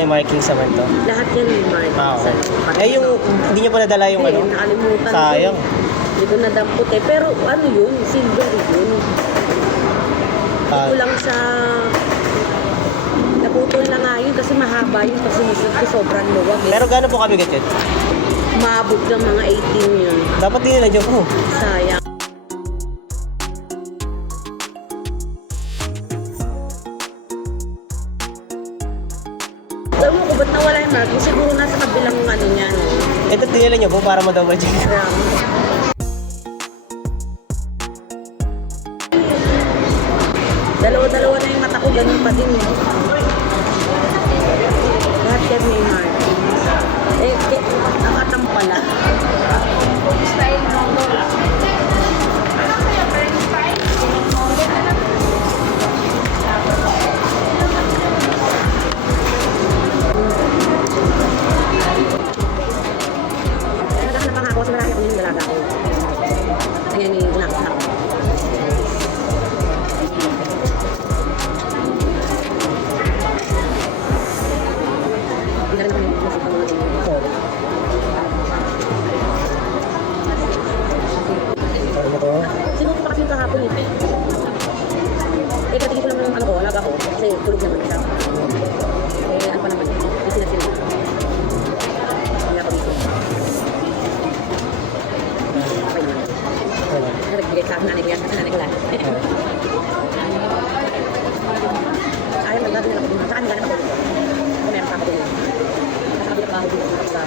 may marking sa to? Lahat yan may mark. Okay. Pati Eh, yung hindi niyo pa nadala yung Hindi, ano? nakalimutan Sayang. ko. Hindi ko nadampot eh. Pero ano yun? Silver yun. Ah. Ito lang sa... Naputol na nga yun kasi mahaba yun. Kasi sinisid ko sobrang luwag eh. Pero gaano po kabigat yun? Maabot ng mga 18 yun. Dapat din nila dyan po. Sayang. Alam mo ko, ba't nawala yung marking? Siguro nasa kabilang ano niyan. Ito tinila niyo po para ma-double check. Ram. Dalawa-dalawa na yung mata ko, ganun pa din eh. Lahat yan may marking. Nakatang pala. Style mo. Naghahanap pa nga ako kasi marami ako yung dalaga ko. Ayan yung nakakak. Hindi rin ako yung musika mo yung Ano mo to? sinuto pa kasi yung kahapon eh. Eh, katigil ko lang ng ano ko, alaga ko. Kasi tulog naman siya. Eh, ano pa naman eh. Yung sinasin. Hindi ako dito. Okay naman. Ano? Nagbigay sa akin nanay ko yan. Kasi nanay ko lahat. Ayaw, nagagawin ako dito. Saan nagagawin ako dito? Kung meron pa ako dito. Nasa kabilang bahay dito. Sa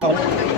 Ako.